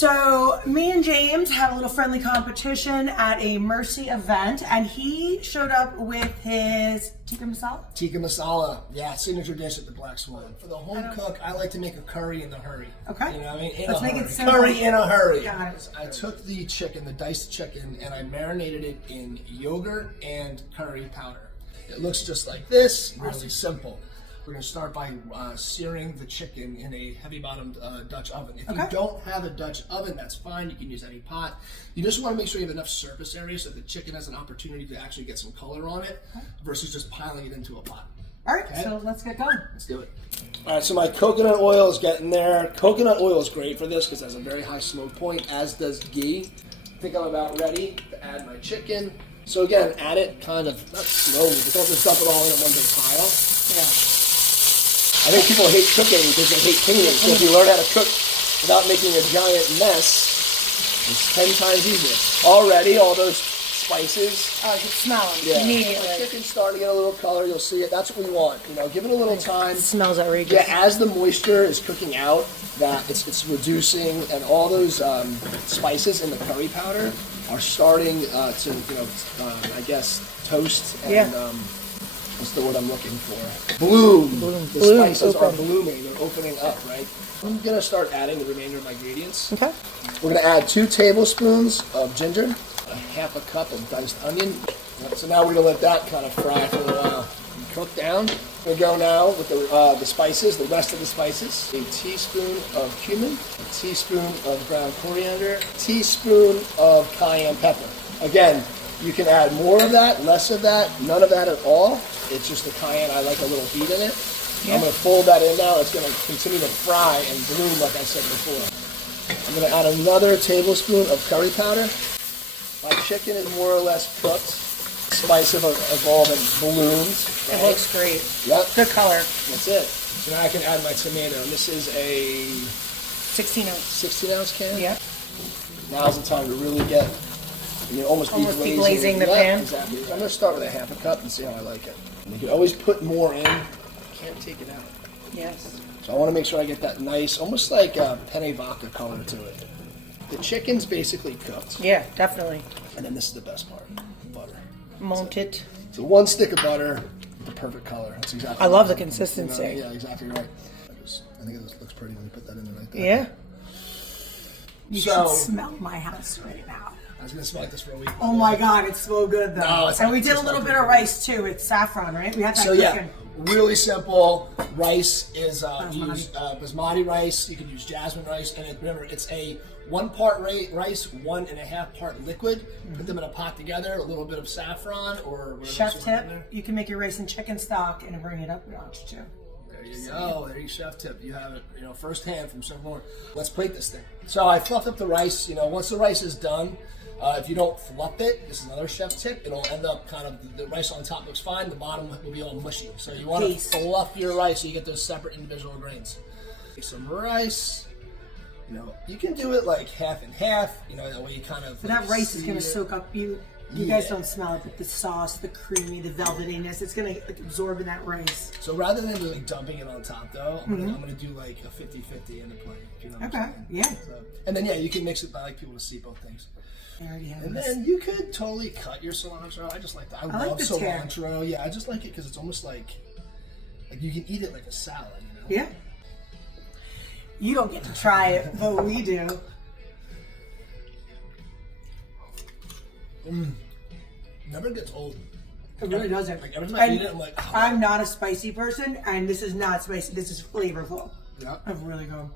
So me and James had a little friendly competition at a Mercy event, and he showed up with his tikka masala. Tikka masala, yeah, signature dish at the Black Swan. For the home cook, I like to make a curry in a hurry. Okay. You know what I mean? Let's make it simple. Curry in a hurry. Got it. I took the chicken, the diced chicken, and I marinated it in yogurt and curry powder. It looks just like this, really simple. We're going to start by searing the chicken in a heavy-bottomed Dutch oven. If you don't have a Dutch oven, that's fine. You can use any pot. You just want to make sure you have enough surface area so the chicken has an opportunity to actually get some color on it versus just piling it into a pot. All right, so let's get going. Let's do it. All right, so my coconut oil is getting there. Coconut oil is great for this because it has a very high smoke point, as does ghee. I think I'm about ready to add my chicken. So again, add it kind of, not slowly, but don't just dump it all in one big pile. Yeah. I think people hate cooking because they hate cleaning. So if you learn how to cook without making a giant mess, it's 10 times easier. Already, all those spices. Oh, you can smell them immediately. The chicken's starting to get a little color. You'll see it. That's what we want. You know, give it a little time. It smells outrageous. Yeah, as the moisture is cooking out, that it's reducing, and all those spices in the curry powder are starting to, I guess, toast and. What's the word I'm looking for? Bloom. The spices are blooming. They're opening up, right? I'm going to start adding the remainder of my ingredients. Okay. We're going to add 2 tablespoons of ginger, a half a cup of diced onion. So now we're going to let that kind of fry for a little while and cook down. We're going to go now with the spices, the rest of the spices. A teaspoon of cumin, a teaspoon of ground coriander, a teaspoon of cayenne pepper. Again, you can add more of that, less of that, none of that at all. It's just the cayenne. I like a little heat in it. Yeah. I'm going to fold that in now. It's going to continue to fry and bloom like I said before. I'm going to add another tablespoon of curry powder. My chicken is more or less cooked. Spices have all been bloomed. It looks great. Yep. Good color. That's it. So now I can add my tomato. And this is a 16-ounce can? Yep. Now's the time to really get, almost deglazing the pan. Exactly. I'm going to start with a half a cup and see how I like it. And you can always put more in. You can't take it out. Yes. So I want to make sure I get that nice, almost like a penne vodka color to it. The chicken's basically cooked. Yeah, definitely. And then this is the best part, butter. Melt it. So 1 stick of butter, the perfect color. That's exactly. I love the consistency. Yeah, exactly right. I think it looks pretty when you put that in there right there. Yeah. You should smell my house right now. I was going to smell like this for a week. Oh my God, it's so good though. No, and we did a little bit of rice too. It's saffron, right? We had that cooking. Really simple. Rice is basmati rice. You can use jasmine rice, and remember, it's a 1 part rice, 1.5 part liquid. Put them in a pot together. A little bit of saffron or whatever. Chef tip: you can make your rice in chicken stock and bring it up a notch too. There you go. There you chef tip. You have it, firsthand from someone. Let's plate this thing. So I fluffed up the rice. Once the rice is done. If you don't fluff it, this is another chef tip, it'll end up kind of, the rice on top looks fine, the bottom will be all mushy. So you want to fluff your rice so you get those separate individual grains. Take some rice, you can do it like half and half, that way you kind of... But that rice is going to soak up you guys don't smell it, but the sauce, the creamy, the velvetiness, it's going to absorb in that rice. So rather than really dumping it on top though, I'm going to do like a 50-50 in the plate. If you know what I'm saying. Yeah. So, and then you can mix it, I like people to see both things. And this. then you could totally cut your cilantro. I just like that. I love like cilantro. Tear. Yeah, I just like it because it's almost like you can eat it like a salad, Yeah. You don't get to try it, but we do. Never gets old. It really doesn't. Like every time I eat it, I'm like, I'm not a spicy person, and this is not spicy. This is flavorful. Yeah. It's really good.